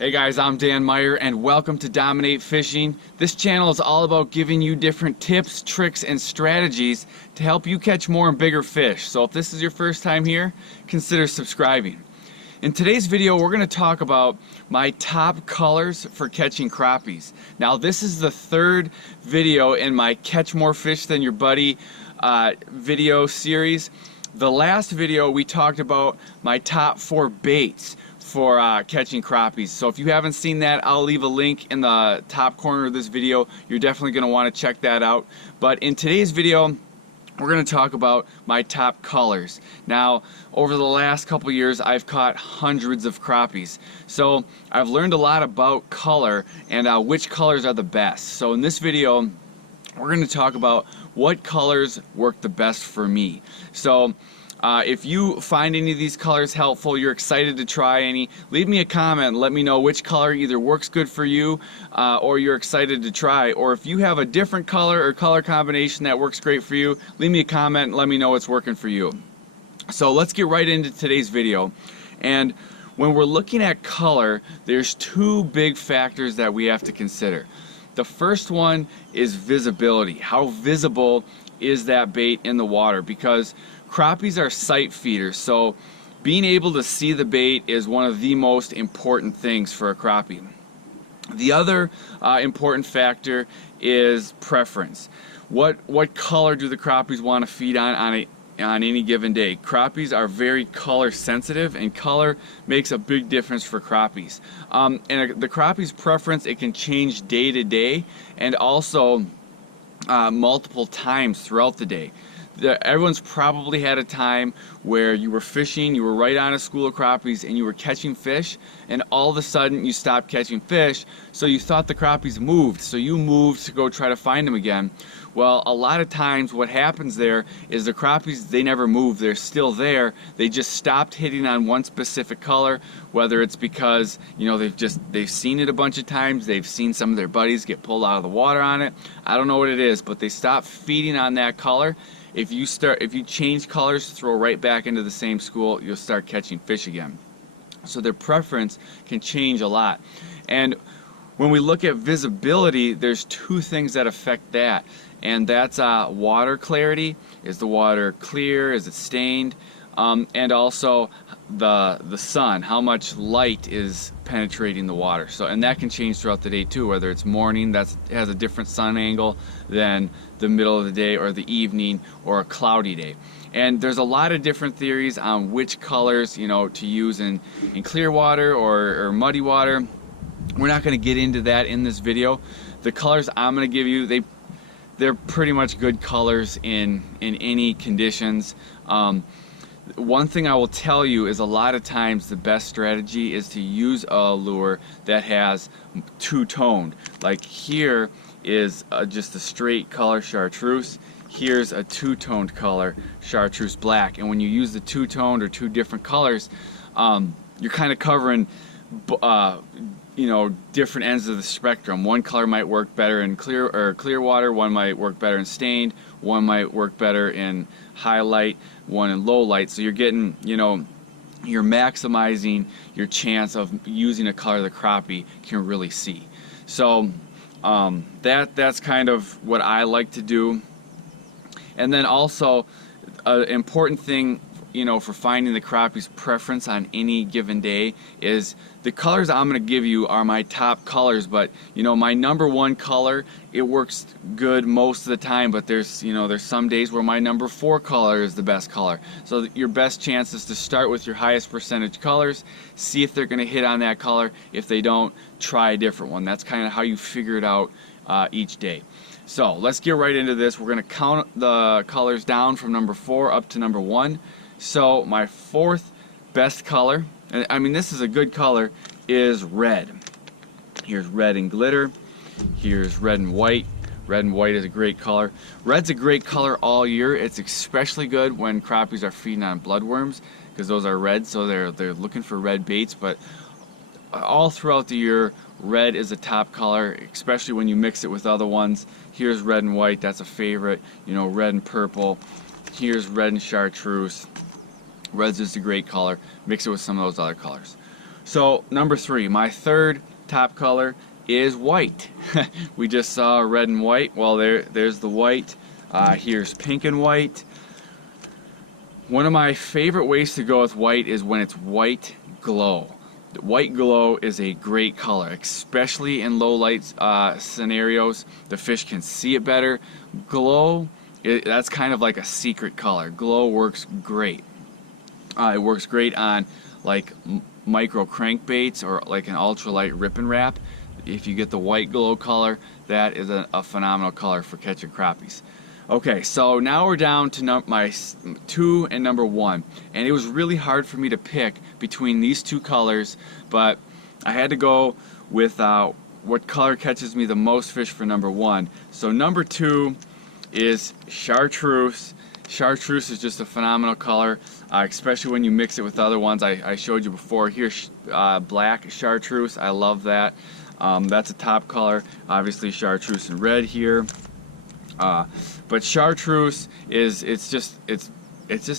Hey guys, I'm Dan Meyer and welcome to Dominate Fishing. This channel is all about giving you different tips, tricks, and strategies to help you catch more and bigger fish. So if this is your first time here, consider subscribing. In today's video, we're going to talk about my top colors for catching crappies. Now this is the third video in my Catch More Fish Than Your Buddy video series. The last video we talked about my top 4 baits for catching crappies. So if you haven't seen that, I'll leave a link in the top corner of this video. You're definitely going to want to check that out. But in today's video, we're going to talk about my top colors. Now, over the last couple years, I've caught hundreds of crappies. So I've learned a lot about color and which colors are the best. So in this video, we're going to talk about what colors work the best for me. So if you find any of these colors helpful, you're excited to try any, leave me a comment and let me know which color either works good for you or you're excited to try. Or if you have a different color or color combination that works great for you, leave me a comment and let me know what's working for you. So let's get right into today's video. And when we're looking at color, there's 2 big factors that we have to consider. The first one is visibility. How visible is that bait in the water? Because crappies are sight feeders, so being able to see the bait is one of the most important things for a crappie. The other important factor is preference. What color do the crappies want to feed on any given day? Crappies are very color sensitive, and color makes a big difference for crappies. And the crappie's preference, it can change day to day and also multiple times throughout the day. Everyone's probably had a time where you were fishing, you were right on a school of crappies and you were catching fish, and all of a sudden you stopped catching fish, so you thought the crappies moved, so you moved to go try to find them again. Well, a lot of times what happens there is the crappies, they never move, they're still there, they just stopped hitting on one specific color, whether it's because, you know, they've seen it a bunch of times, they've seen some of their buddies get pulled out of the water on it, I don't know what it is, but they stop feeding on that color. If you change colors, throw right back into the same school, you'll start catching fish again. So their preference can change a lot. And when we look at visibility, there's 2 things that affect that. And that's water clarity. Is the water clear? Is it stained? And also the sun, how much light is penetrating the water. So, and that can change throughout the day too, whether it's morning, that has a different sun angle than the middle of the day, or the evening, or a cloudy day. And there's a lot of different theories on which colors, you know, to use in clear water or muddy water. We're not going to get into that in this video. The colors I'm going to give you, they're pretty much good colors in any conditions. One thing I will tell you is a lot of times the best strategy is to use a lure that has 2-toned. Like here is just a straight color chartreuse. Here's a 2-toned color, chartreuse black. And when you use the 2-toned or 2 different colors, you're kind of covering you know, different ends of the spectrum. One color might work better in clear water, one might work better in stained, one might work better in high light, one in low light. So you're getting, you know, you're maximizing your chance of using a color the crappie can really see. So that's kind of what I like to do. And then also an important thing, you know, for finding the crappie's preference on any given day is the colors I'm going to give you are my top colors, but you know, my number 1 color, it works good most of the time, but there's some days where my number 4 color is the best color. So your best chance is to start with your highest percentage colors, see if they're going to hit on that color. If they don't, try a different one. That's kind of how you figure it out each day. So let's get right into this. We're going to count the colors down from number 4 up to number 1. So my 4th best color, and I mean this is a good color, is red. Here's red and glitter. Here's red and white. Red and white is a great color. Red's a great color all year. It's especially good when crappies are feeding on bloodworms, because those are red, so they're looking for red baits. But all throughout the year, red is a top color, especially when you mix it with other ones. Here's red and white, that's a favorite. You know, red and purple. Here's red and chartreuse. Red's just a great color. Mix it with some of those other colors. So number 3, my third top color is white. We just saw red and white. Well, there's the white. Here's pink and white. One of my favorite ways to go with white is when it's white glow. White glow is a great color, especially in low light scenarios. The fish can see it better. Glow, that's kind of like a secret color. Glow works great. It works great on like micro crankbaits or like an ultralight rip and wrap. If you get the white glow color, that is a phenomenal color for catching crappies. Okay, so now we're down to my 2 and number 1, and it was really hard for me to pick between these two colors, but I had to go with what color catches me the most fish for number 1. So number 2 is chartreuse. Chartreuse is just a phenomenal color, especially when you mix it with other ones. I showed you before. Here's black chartreuse. I love that. That's a top color. Obviously chartreuse and red here. But chartreuse is just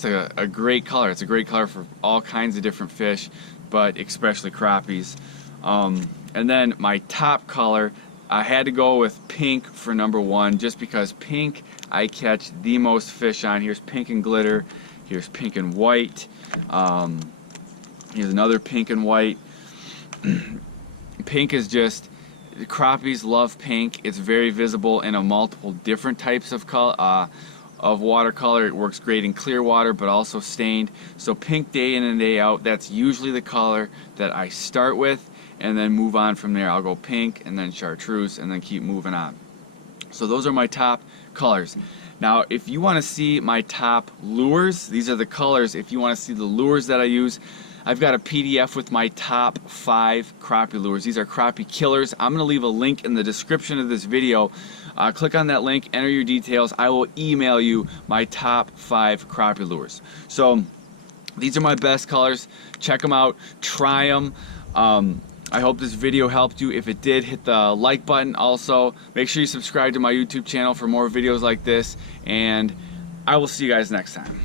a great color. It's a great color for all kinds of different fish, but especially crappies. And then my top color, I had to go with pink for number 1, just because pink I catch the most fish on. Here's pink and glitter. Here's pink and white. Here's another pink and white. Pink is just, crappies love pink. It's very visible in a multiple different types of color, of watercolor. It works great in clear water, but also stained. So pink day in and day out, that's usually the color that I start with, and then move on from there. I'll go pink and then chartreuse and then keep moving on. So those are my top colors. Now if you want to see my top lures, these are the colors. If you want to see the lures that I use, I've got a PDF with my top 5 crappie lures. These are crappie killers. I'm going to leave a link in the description of this video. Click on that link, enter your details. I will email you my top 5 crappie lures. So these are my best colors. Check them out. Try them. I hope this video helped you. If it did, hit the like button. Also, make sure you subscribe to my YouTube channel for more videos like this. And I will see you guys next time.